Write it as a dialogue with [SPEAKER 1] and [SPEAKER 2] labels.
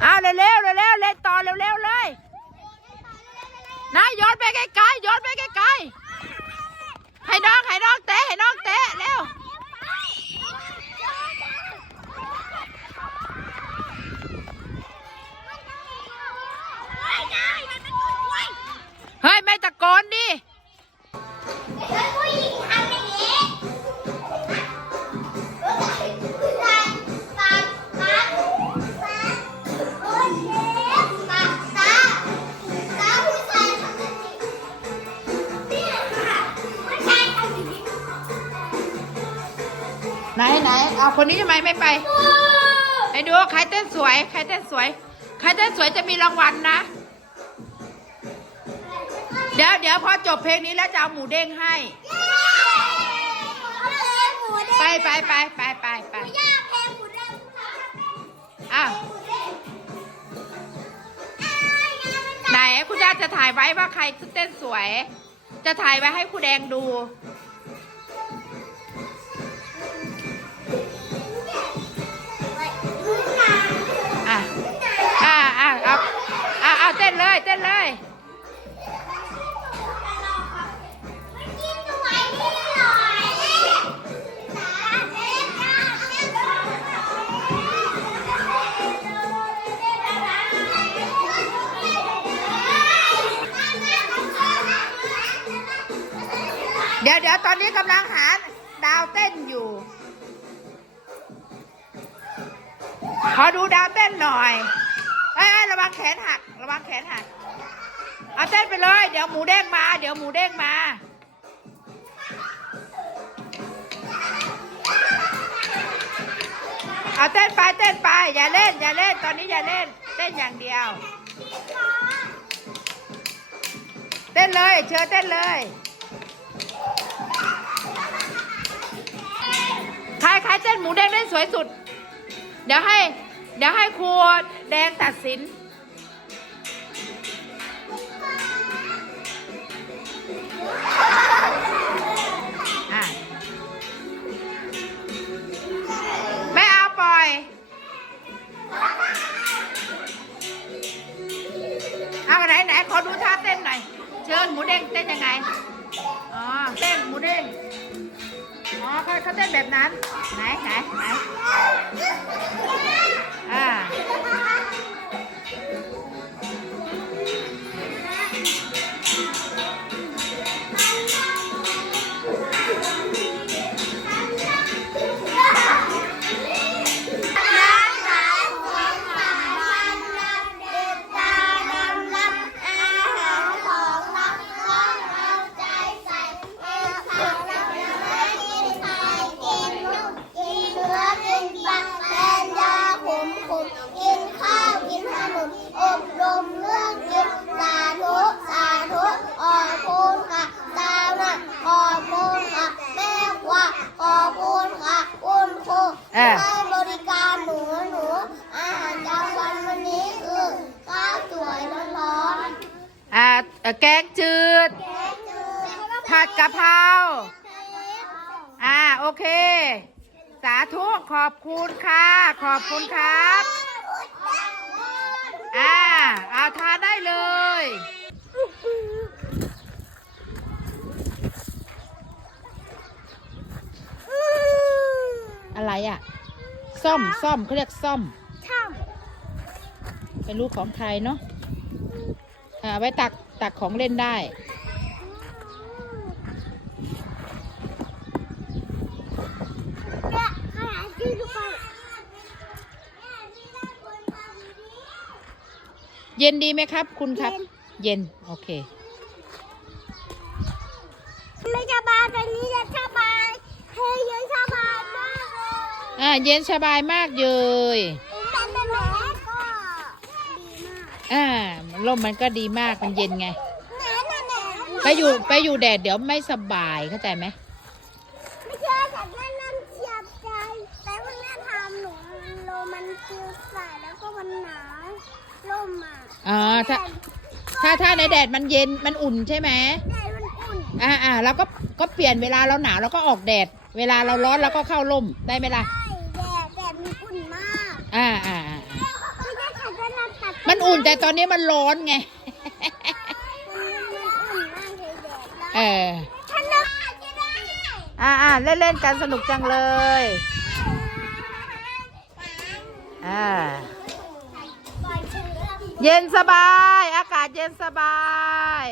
[SPEAKER 1] เร็วเร็วเร็วเร็วเล่นต่อเร็วเร็วเลยนาโยนไปไกลๆโยนไปไกลๆให้น้องให้น้องเตะให้น้องเตะเร็ว ไหนไหนเอาคนนี้ทำไมไม่ไปให้ดูใครเต้นสวย ใครเต้นสวย ใครเต้นสวยจะมีรางวัลนะ เดี๋ยวเดี๋ยวพอจบเพลงนี้แล้วจะเอาหมูเด้งให้ ไปไปไปไปไปไปอ้าวไหนคุณยาจะถ่ายไว้ว่าใครเต้นสวย จะถ่ายไว้ให้คุณแดงดู เดี๋ยวเดี๋ยวตอนนี้กำลังหาดาวเต้นอยู่ ขอดูดาวเต้นหน่อยเอ้ยเอ้ระวังแขนหัก ระวังแขนหัก เอาเต้นไปเลย เดี๋ยวหมูเด้งมา เดี๋ยวหมูเด้งมาเอาเต้นไปเต้นไปอย่าเล่น อย่าเล่น ตอนนี้อย่าเล่น เต้นอย่างเดียว เต้นเลย เชิญเต้นเลย ครใครเต้นหมูเด้งได้สวยสุด เดี๋ยวให้ เดี๋ยวให้ครูแดงตัดสิน อะ ไม่เอาปล่อย เอาไหนไหนขอดูท่าเต้นหน่อย เชิญหมูเด้งเต้นยังไง อ๋อ เต้นหมูเด้ง อ๋อเขาเขาเต้นแบบนั้น ไหนไหนไหน ออ
[SPEAKER 2] ให้บริการหนูหนูอาหารกลางวันวันนี้คือข้าวสวยร้อน
[SPEAKER 1] อ่าเอ่อแกงจืด
[SPEAKER 2] ๆแกงจืด
[SPEAKER 1] ผัดกะเพราอ่าโอเค สาธุขอบคุณค่ะ ขอบคุณครับ อ่า เอาทานได้เลย อะไรอะ ซ่อมซ่อมเขาเรียกซ่อม
[SPEAKER 2] ช่าง
[SPEAKER 1] เป็นลูกของใครเนาะอ่าไว้ตักตักของเล่นได้
[SPEAKER 2] แกะขนาดชื่อทุกคน
[SPEAKER 1] เย็นดีไหมครับ คุณครับ เย็นโอเค
[SPEAKER 2] ไม่สบายตอนนี้จะสบายเฮ้ยยังสบายมากเลย
[SPEAKER 1] อ่าเย็นสบายมากเลย
[SPEAKER 2] แต่แม่ก็ดีมาก
[SPEAKER 1] อ่าลมมันก็ดีมากมันเย็นไง
[SPEAKER 2] แม่แม่แม่
[SPEAKER 1] ไปอยู่ไปอยู่แดดเดี๋ยวไม่สบายเข้าใจไหม
[SPEAKER 2] ไม่ใช่แต่แม่เริ่มเสียใจแต่ว่าแม่ทำหนูโลมันคือใส่แล้วก็มันหนาวร่มอะ
[SPEAKER 1] อ๋อถ้าถ้าถ้าในแดดมันเย็นมันอุ่นใช่ไหม
[SPEAKER 2] แดดมันอุ่น
[SPEAKER 1] อ่าอ่าเราก็ก็เปลี่ยนเวลาเราหนาวเราก็ออกแดด เวลาเราร้อนเราก็เข้าร่มได้ไหมล่ะ
[SPEAKER 2] ใช่แดดแดดมัน อุ่นมาก
[SPEAKER 1] อ่าอ่าอ่า
[SPEAKER 2] ไม่ใช่แต่แม่ท
[SPEAKER 1] อุ่นแต่ตอนนี้มันร้อนไง เออ
[SPEAKER 2] ฉันนึกจะได้
[SPEAKER 1] อ่าอ่าเล่นเล่นๆกันสนุกจังเลย อ่า
[SPEAKER 2] ปล่อยเชือก
[SPEAKER 1] เย็นสบาย อากาศเย็นสบาย